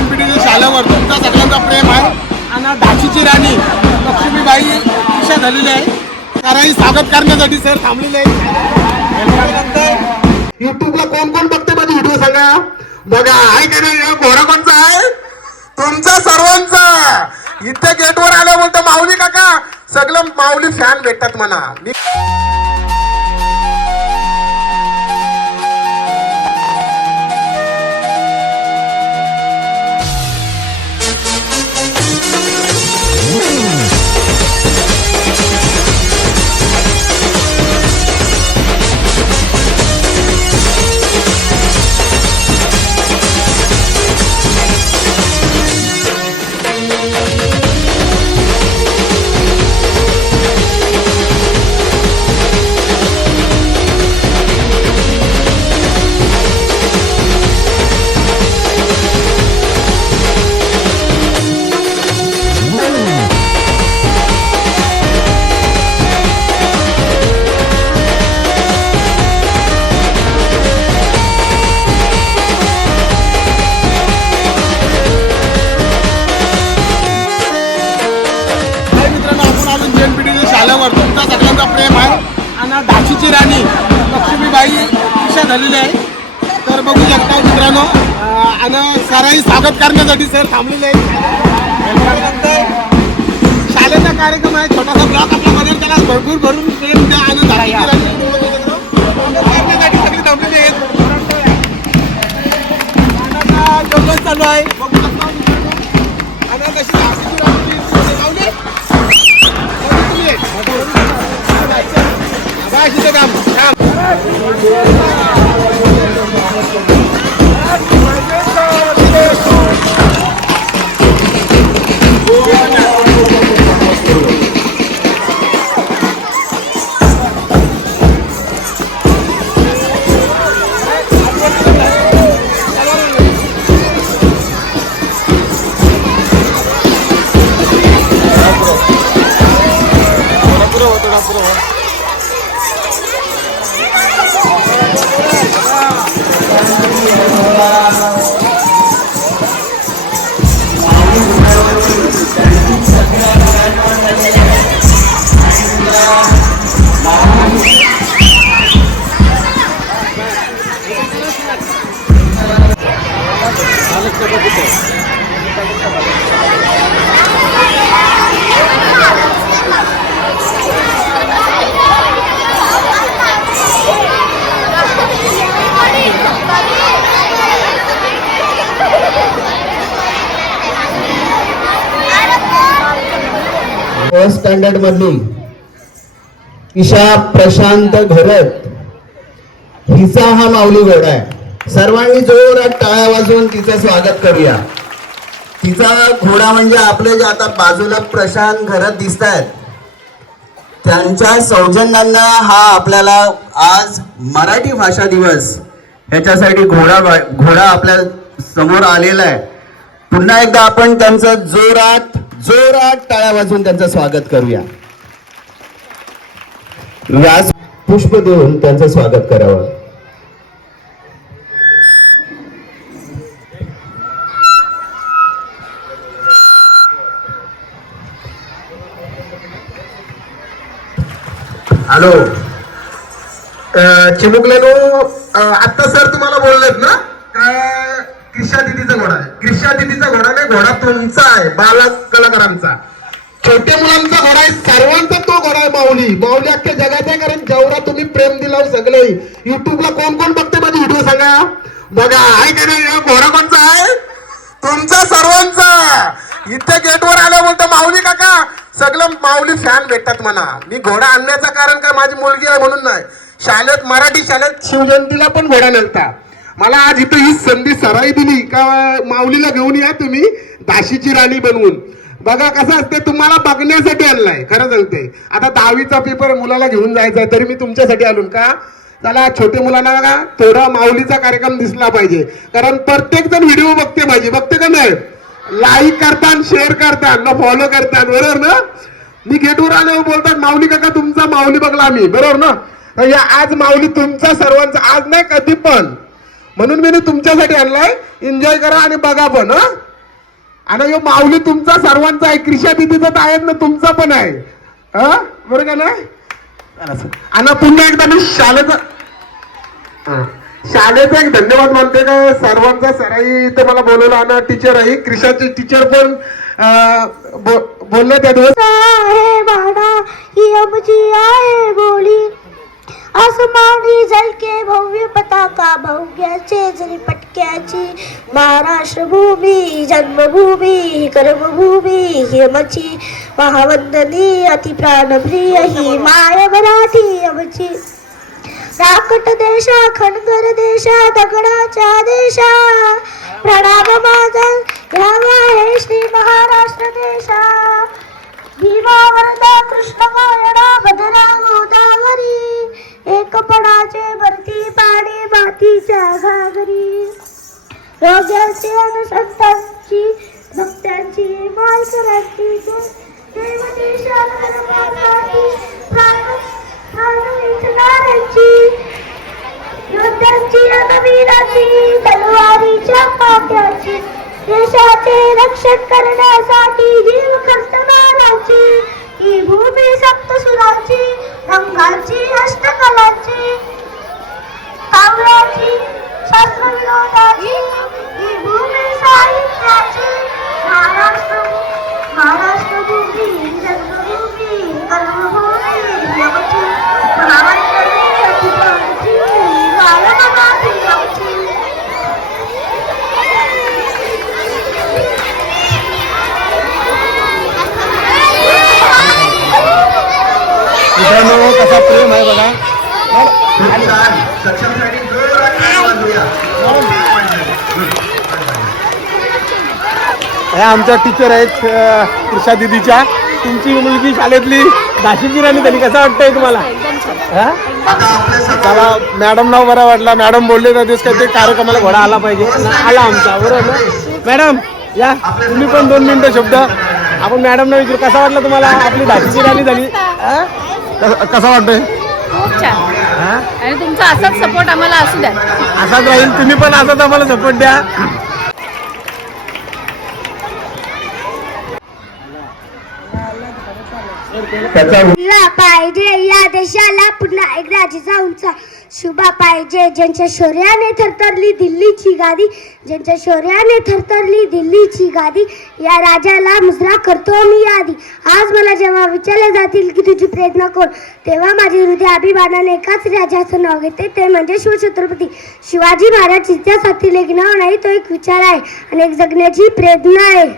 जेएनपीटीच्या शाळेवर तुमचा सगळ्यांचा प्रेम आहे आणि झाशीची राणी लक्ष्मीबाई इच्छा झालेली आहे. कारण स्वागत करण्यासाठी सर थांबलेले आहे. युट्यूबला कोण कोण बघते माझे व्हिडिओ सांगा. बघा आहे का नाही, घोडा कोणचा आहे तुमचा सर्वांचा. इथे गेटवर आलं बोलतो माऊली काका, सगळं माऊली फॅन भेटतात म्हणा. शाळेवर तुमचा सगळ्यांचा प्रेम आहे आणि झाशीची राणी लक्ष्मीबाई इच्छा झालेली आहे. तर बघू शकता मित्रांनो, आणि सराही स्वागत करण्यासाठी सर थांबलेले आहे. शाळेचा कार्यक्रम आहे, छोटासा ब्लॉक आपला मध्ये, त्याला भरपूर भरून प्रेम द्या आणि करण्यासाठी सगळी थांबलेली आहेत. जल्लोष चालू आहे बघू शकता आणि कशी झाशीची राणी फर्स्ट स्टँडर्ड मधली ईशा प्रशांत घरत, हिचा हा माऊली घोडा आहे. सर्वांनी जोरात टाळ्या वाजवून तिचं स्वागत करूया. तिचा घोडा म्हणजे आपले जे आता बाजूला प्रशांत घरत दिसत आहेत, त्यांच्या सौजन्यांना हा आपल्याला आज मराठी भाषा दिवस ह्याच्यासाठी घोडा आपल्या समोर आलेला आहे. पुन्हा एकदा आपण त्यांचं जोरात टाळ्या वाजवून त्यांचं स्वागत करूया. व्यास पुष्प देऊन त्यांचं स्वागत करावं. हॅलो चिमुकलेनो, आता सर तुम्हाला बोललेत ना काय क्रिशा दिदीचा घोडा आहे. क्रिशा दिदीचा घोडा नाही, घोडा तुमचा आहे, बाला कलाकारांचा, छोट्या मुलांचा घोडा आहे, सर्वांचा तो घोडा आहे. माऊली अख्ख्या जगात आहे, कारण जेवढा तुम्ही प्रेम दिला सगळे. युट्यूबला कोण कोण बघते माझे व्हिडिओ सांगा. बघा आहे का नाही, घोडा कोणचा आहे तुमचा सर्वांचा. इथे गेटवर आलं बोलतो माऊली काका, सगळं माऊली फॅन भेटतात म्हणा. मी घोडा आणण्याचं कारण काय, माझी मुलगी आहे म्हणून नाही. शाळेत मराठी शाळेत शिवजयंतीला पण घोडा नव्हता. मला आज इथं ही संधी सराई दिली का माऊलीला घेऊन या तुम्ही झाशीची राणी बनवून. बघा कसं असते, तुम्हाला बघण्यासाठी आणलाय. खरं सांगते, आता 10वीचा पेपर मुलाला घेऊन जायचा तरी मी तुमच्यासाठी आलो का. चला छोटे मुलांना बघा, थोडा माऊलीचा कार्यक्रम दिसला पाहिजे, कारण प्रत्येक जण व्हिडिओ बघते का नाही, लाईक करतात, शेअर करतात, फॉलो करतात, बरोबर ना. मी गेटवर आल्यावर बोलतात माऊली काका तुमचा माऊली बघला आम्ही, बरोबर ना. या आज माऊली तुमचा सर्वांचा, आज नाही कधी पण, म्हणून मी तुमच्यासाठी आणलाय. एन्जॉय करा आणि बघा पण. आणि यो माऊली तुमचा सर्वांचा आहे, क्रिशा दिदीचा तर आहेच ना, तुमचा पण आहे. बरं का नाही? आणि पुन्हा एकदा मी शाळेचा एक धन्यवाद मानते का सर्वांचा. सराई इथं मला बोलवलं आणि टीचर आहे, क्रिशाची टीचर पण बोलले त्या दिवस. आहे वाडा ही आमची आहे बोली, आसमानी झलके भव्य पताका भव्याचे जरी पटक्याची. महाराष्ट्र भूमी जन्मभूमी कर्मभूमी ही आमची, महावंदनी अति प्राणप्रिय ही माय मराठी आमची. राकट देशा खणकर देशा दगडाच्या देशा, प्रणाम माझा घ्यावा हे श्री महाराष्ट्र देशा. भीमा वरदा कृष्ण गोयडा भद्रा गोदावरी, एकपणाचे भरती पाणी मातीच्या घागरी. रोग्याची अनुसंतांची भक्तांची माय करांची देवती शांती योद्ध्यांची वीराची तलवारीच्या काट्याची, देशाचे रक्षण करण्यासाठी जीव करणाराची. ही भूमी सप्तसुराची रंगाची अष्टकलाची, काव्याची शास्त्रविनोदाची, ही भूमी साहित्याची. महाराष्ट्र भूमी जन्मभूमी कर्मभूमी आमची, महावंदनी अति प्राणप्रिय माय मराठी आमची. मित्रांनो कसा प्रेम आहे बघा. खूप छान. सक्षमसाठी जोरात टाळ्या वाजवूया. ह्या आमच्या टीचर आहेत कृषा दिदीच्या. तुमची मुलगी शाळेतली दाशीची राणी झाली, कसं वाटतंय तुम्हाला? हा? आता आपल्या चला, मॅडम नाव बरा वाटला. मॅडम बोलले ना दिवस काही कार्यक्रमाला घोडा आला पाहिजे, आला आमचा, बरोबर ना? मॅडम या, तुम्ही पण 2 मिनिटं शब्द. आपण मॅडमना विचारू, कसा वाटला तुम्हाला? आपली दाशीची राणी झाली, कसा वाटतोय? खूप छान. आणि तुमचा असाच सपोर्ट आम्हाला असू द्या. असाच राहील, तुम्ही पण असाच आम्हाला सपोर्ट द्या. पाहिजे या देशाला पुन्हा एकदा जिजाऊंचा शुभा पाहिजे. ज्यांच्या शौर्याने थरथरली दिल्लीची गादी, ज्यांच्या शौर्याने थरथरली दिल्लीची गादी, या राजाला मुजरा करतो मी यादी. आज मला जेव्हा विचारले जातील की तुझी प्रेरणा कोण, तेव्हा माझी हृदय अभिमानाने एकाच राजाचं नाव घेते, ते म्हणजे शिवछत्रपती शिवाजी महाराज. इतिहासातील एक नाव नाही, तो एक विचार आहे आणि एक जगण्याची प्रेरणा आहे.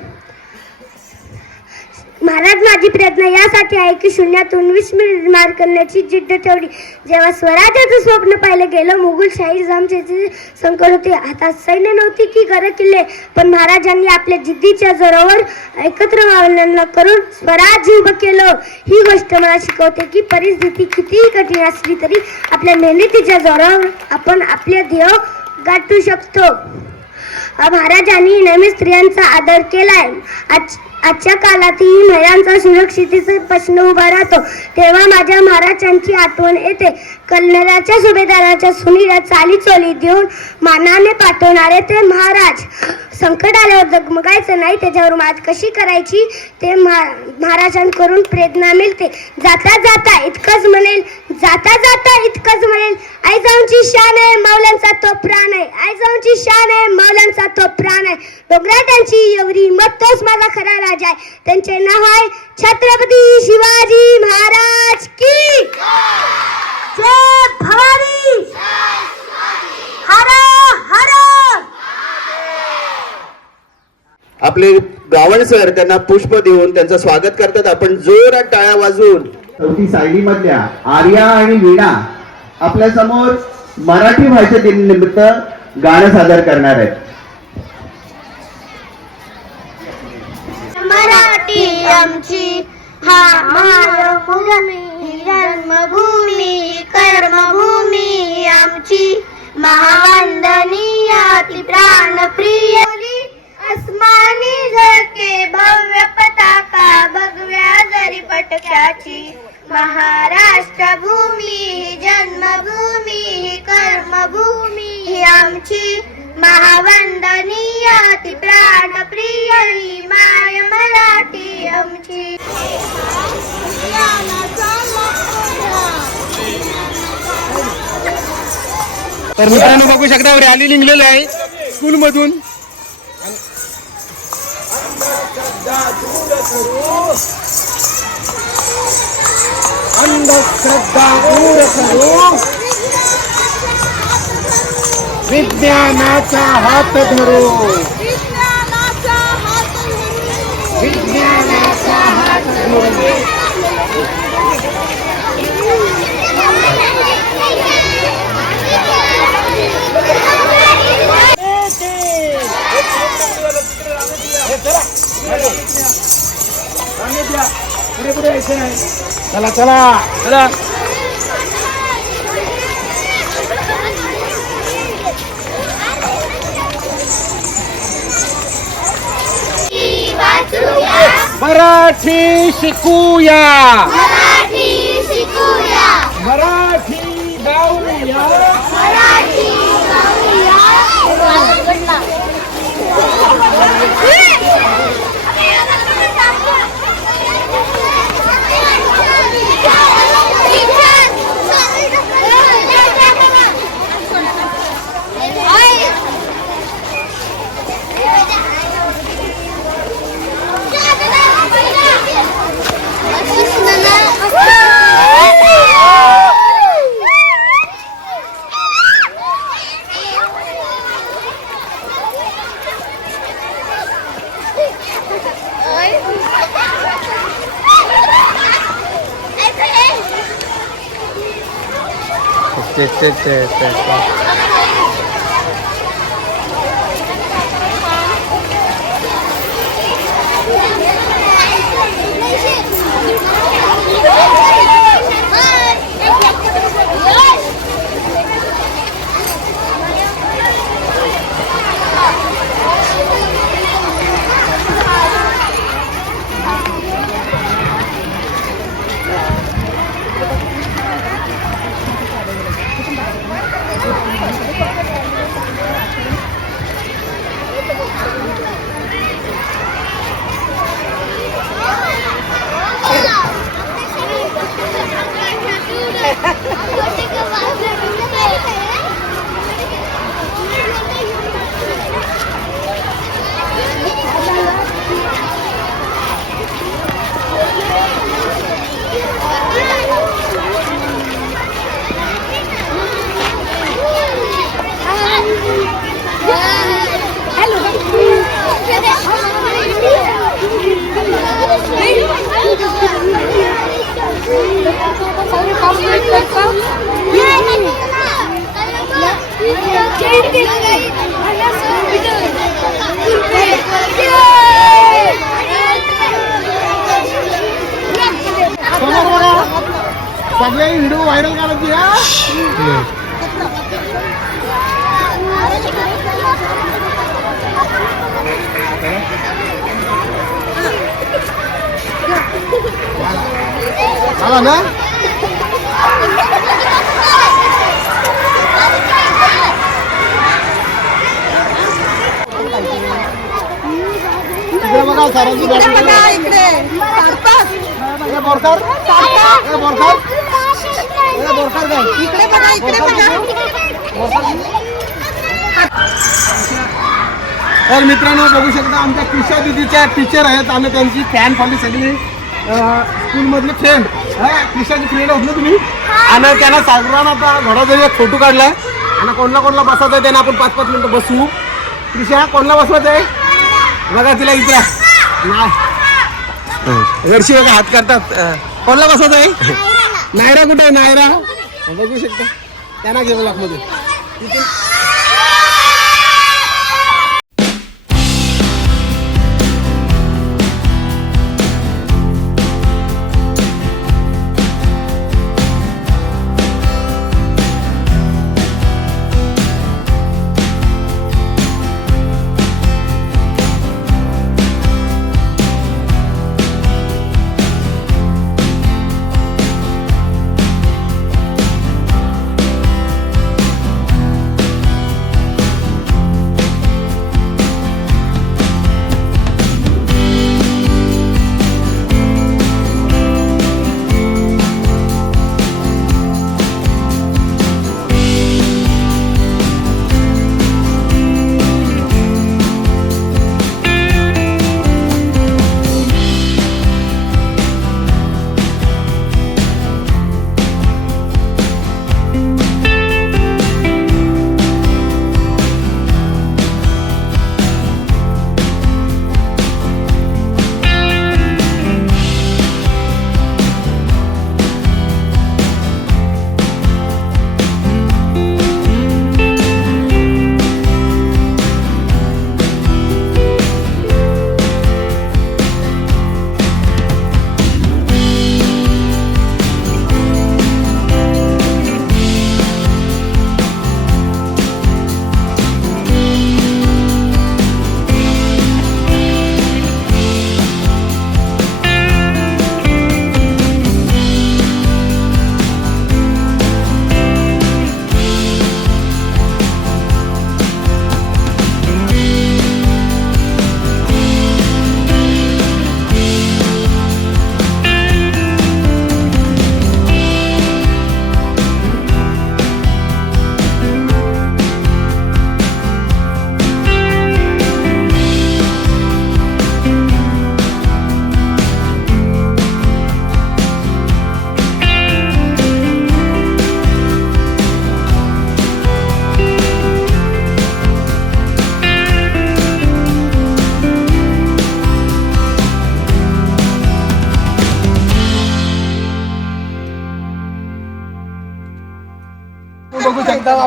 महाराज माझी प्रयत्न यासाठी आहे की शून्यातून विस्मय निर्माण करण्याची जिद्द ठेवली. जेव्हा स्वराज्याचं स्वप्न पाहिलं गेलं, मुघलशाही जामतेचे संकट होते, हातात सैन्य नव्हती की घर किल्ले, पण महाराजांनी आपल्या जिद्दीच्या जोरावर एकत्र आंदोलन करून स्वराज्य उभं केलं. ही गोष्ट मला शिकवते की परिस्थिती कितीही कठीण असली तरी आपल्या मेहनतीच्या जोरावर आपण आपले ध्येय गाठू शकतो. महाराजांनी नेहमी स्त्रियांचा आदर केलाय. आजच्या काळातही महिलांचा सुरक्षितेचा प्रश्न उभा राहतो, तेव्हा माझ्या महाराजांची आठवण येते. कल्याणाच्या सुभेदाराच्या सुनीला चाली चोली देऊन मानाने पाठवणारे ते महाराज. संकट आल्यावर जगमगायचं नाही, त्याच्यावर मात कशी करायची ते महाराजांकडून प्रेरणा मिळते. जाता जाता इतकंच म्हणेल, जाता जाता इतकंच म्हणेल, आई जाऊनची शान आहे मौल्यांचा तो प्राण आहे, आई जाऊनची शान आहे मौल्यांचा तो प्राण आहे. डोंगरात त्यांची एवढी मत, तोच माझा खरा राजा आहे. त्यांचे नाव आहे छत्रपती शिवाजी महाराज की जय भवानी. हर हर. आपले गावण सर त्यांना पुष्प देऊन त्यांचं स्वागत करतात. आपण जोरात टाळ्या वाजवून. चौथी सायलीमधल्या आर्या आणि वीणा आपल्या समोर मराठी भाषा दिनानिमित्त गाणं सादर करणार आहेत. मराठी आमची हा मातृभूमी, जन्मभूमी कर्मभूमी आमची, महावंदनीय अति प्राणप्रिय. आसमानी झळके भव्य पताका भगव्या जरी पटक्याची, महाराष्ट्र भूमी जन्मभूमी कर्मभूमी आमची, महावंदनीय अति प्राणप्रिय ही तर मित्रांनो बघू शकता रॅली निघलेली आहे स्कूल मधून. अंधश्रद्धा दूर करू, विज्ञानाचा हात धरू, विज्ञानाचा हात धरू. चला चला चला. मराठी शिकूया, मराठी गाऊया. सगळे व्हिडिओ व्हायरल करायची हा. आला ना इकडे बघा सरांची बोरकर इकडे बघा इकडे तर मित्रांनो बघू शकता आमच्या कृषा दिदीच्या टीचर आहेत आणि त्यांची फॅन फॉलोइंग सगळी स्कूलमधले फ्रेंड कृषाची फ्रेंड होत ना तुम्ही. आणि त्यांना साधारण आता घोडा जरी एक फोटो काढलाय आणि कोणला बसवायचं आहे त्यांना आपण 5-5 मिनिटं बसवू. कृषा कोणला बसवायचं आहे बघा तिला इकडे वर्षी बघा हात करतात. कोणला बसवायचं आहे नायरा कुठे आहे नायरा बघू शकता त्यांना घेऊ लागमध्ये तिथे.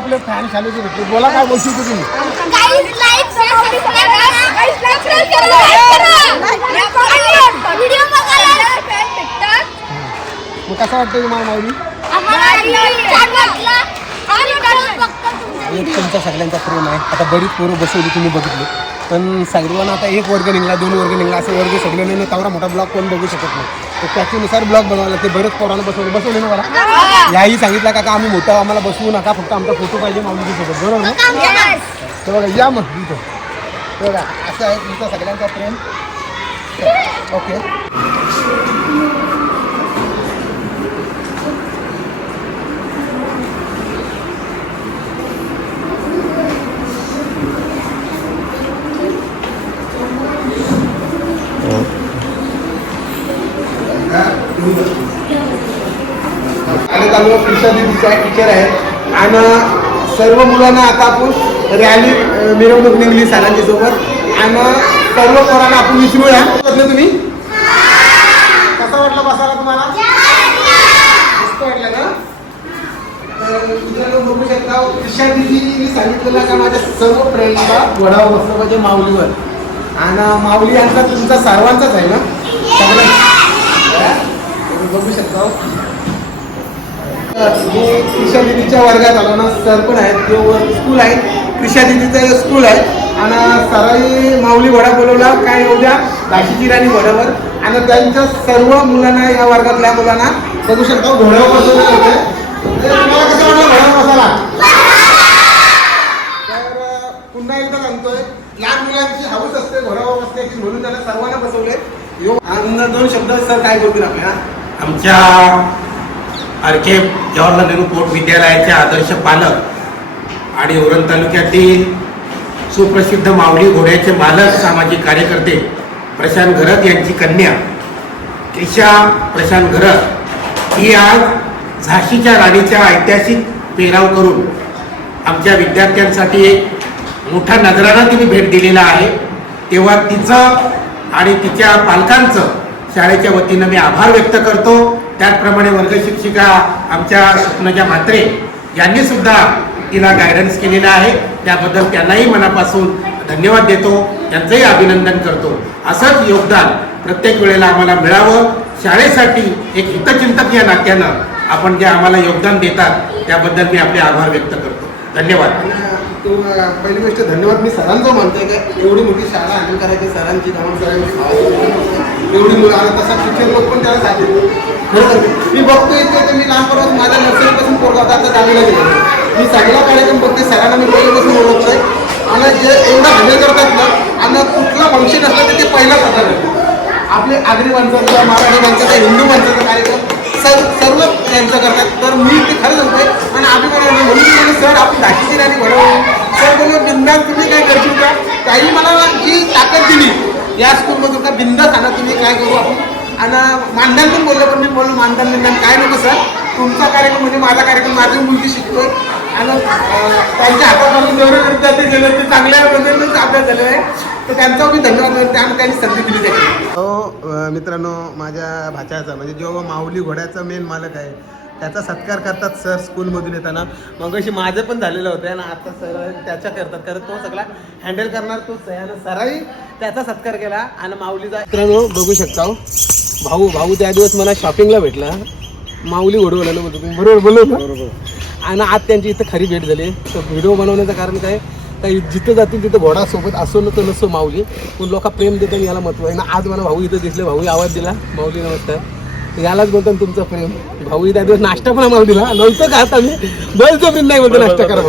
आपले फॅन शालेचे भेटले. बोला काय बोलशील तू तुम्ही? मग कसं वाटतं तुम्हाला माऊली? एक तुमचा सगळ्यांचा प्रेम आहे. आता बरीच पोरं बसवली तुम्ही बघितली, पण सर्वांना आता एक वर्ग निघला, 2 वर्ग निघला, असं वर्ग सगळे नाही. तेवढा मोठा ब्लॉग कोण बघू शकत नाही. तर त्याच्यानुसार ब्लॉग बनवायला लागते. बरेच पोरांना बसवले ना मला. याही सांगितलं का आम्ही मोठं आम्हाला बसवू नका, फक्त आमचा फोटो पाहिजे माऊलीच्या सोबत, बरोबर ना? तर बघा या मग इथं बघा असं आहे तुमचा सगळ्यांचा प्रेम. ओके आणि चालू कृष्णा दीदीचा टीचर आहे. आणि सर्व मुलांना आता आपण रॅली मिरवणूक निघली सरांच्या सोबत. आणि सर्व पोरांना आपण विचारूया. तुम्ही कसा वाटला बसायला तुम्हाला? मस्त वाटलं ना? तर मित्रांनो बघू शकता कृष्णा दीदीने सांगितलेलं का माझ्या सर्व फ्रेंड्सला वडावर बसलं पाहिजे माऊलीवर. आणि माऊली यांचा तुमचा सर्वांचाच आहे ना सगळं बघू शकता. मी कृष्णा दीदीच्या वर्गात आलो ना. सर पण आहेत, ते स्कूल आहे, कृष्णा दीदीचं स्कूल आहे. आणि सराई माऊली घोडा बोलवला काय उद्या झाशीची राणी घोड्यावर. आणि त्यांच्या सर्व मुलांना या वर्गातल्या मुलांना बघू शकता घोड्यावर बसवले होते. तुम्हाला कसं वाटलं घोड्यावर बसायला? तर पुन्हा एकदा सांगतोय लहान मुलांची हौस असते घोड्यावर बसण्याची, म्हणून त्यांना सर्वांना बसवले. आणि 2 शब्द सर काय बोलतील आपल्याला? आमच्या आरके जवाहरलाल नेहरू पोट विद्यालयाचे आदर्श पालक आणि उरण तालुक्यातील सुप्रसिद्ध माऊली घोड्याचे मालक सामाजिक कार्यकर्ते प्रशांत घरत यांची कन्या क्रिशा प्रशांत घरत ही आज झाशीच्या राणीचा ऐतिहासिक पेराव करून आमच्या विद्यार्थ्यांसाठी एक मोठा नजराणा तिने भेट दिलेला आहे. तेव्हा तिचं आणि तिच्या पालकांचं शाळेच्या वतीनं मी आभार व्यक्त करतो. त्याचप्रमाणे वर्ग शिक्षिका आमच्या स्वप्नजा म्हात्रे यांनी सुद्धा तिला गायडन्स केलेला आहे. त्याबद्दल त्यांनाही मनापासून धन्यवाद देतो, त्यांचंही अभिनंदन करतो. असंच योगदान प्रत्येक वेळेला आम्हाला मिळावं. शाळेसाठी एक हितचिंतक या नात्यानं आपण जे आम्हाला योगदान देतात त्याबद्दल मी आपले आभार व्यक्त करतो. धन्यवाद. पहिली गोष्ट धन्यवाद मी सरांचं म्हणतोय का एवढी मोठी शाळा हँडल करायची सरांची गावून सरांची एवढी मुलं आलं तसा टीचर लोक पण त्याला साथ देतो. खरं मी बघतोय ते मी लहानपणापासून माझ्या नर्सरीपासून पोरगा आता दहावीला गेलो. मी सगळा कार्यक्रम बघते, सरांना मी पहिल्यापासून ओळखतोय. आणि जे एवढं हँडल करतात ना, आणि कुठला फंक्शन असलं तर ते पहिला प्रकार आपले आगरी माणसाचा, मराठी माणसाचा, हिंदू माणसाचा कार्यक्रम सर्व त्यांचं करतात. तर मी ते खरं सांगतोय आणि आम्ही पण म्हणून सर आपण झाशीची राणी घडवू. सर बोललो बिंदास तुम्ही काय करशील का? त्याही मला जी ताकद दिली या स्कूलमधून का बिंदास आणा तुम्ही काय करू आपण. आणि मानधन पण बोललो, पण मी बोललो मानधन काय नको सर, तुमचा कार्यक्रम म्हणजे माझा कार्यक्रम, माझी मुलगी शिकतोय. आणि त्यांच्या हातापासून जेवढे विद्यार्थी गेले ते चांगल्या पद्धतीनेच अभ्यास झालेला आहे. तर त्यांचा मी धन्यवाद करतो आणि त्यांनी संधी दिली त्याची. हो मित्रांनो, माझ्या भाच्याचा म्हणजे जो माऊली घोड्याचा मेन मालक आहे त्याचा सत्कार करतात सर स्कूलमधून येताना. मग अशी माझं पण झालेलं होतं आणि आता सर त्याच्या करतात, कारण तो सगळा हँडल करणार तोच आहे. आणि सराही त्याचा सत्कार केला. आणि माऊलीचा मित्रांनो बघू शकता भाऊ त्या दिवस मला शॉपिंगला भेटला, माऊली घोडवला म्हणतो तुम्ही, बरोबर बोललो ना? बरोबर. आणि आज त्यांची इथं खरी भेट झाली. तर व्हिडिओ बनवण्याचं कारण काय, काही जिथं जातील तिथं घोडा सोबत असो न तर नसो माऊली, पण लोक प्रेम देतात याला महत्व आहे ना. आज मला भाऊ इथं दिसले, भाऊ आवाज दिला माऊली नमस्कार, यालाच बोलतो तुमचं प्रेम. भाऊ त्या दिवस नाश्ता पण आम्हाला दिला, नव्हतं का आता मी बोलतो बिन नाही बोलतो नाश्ता करा.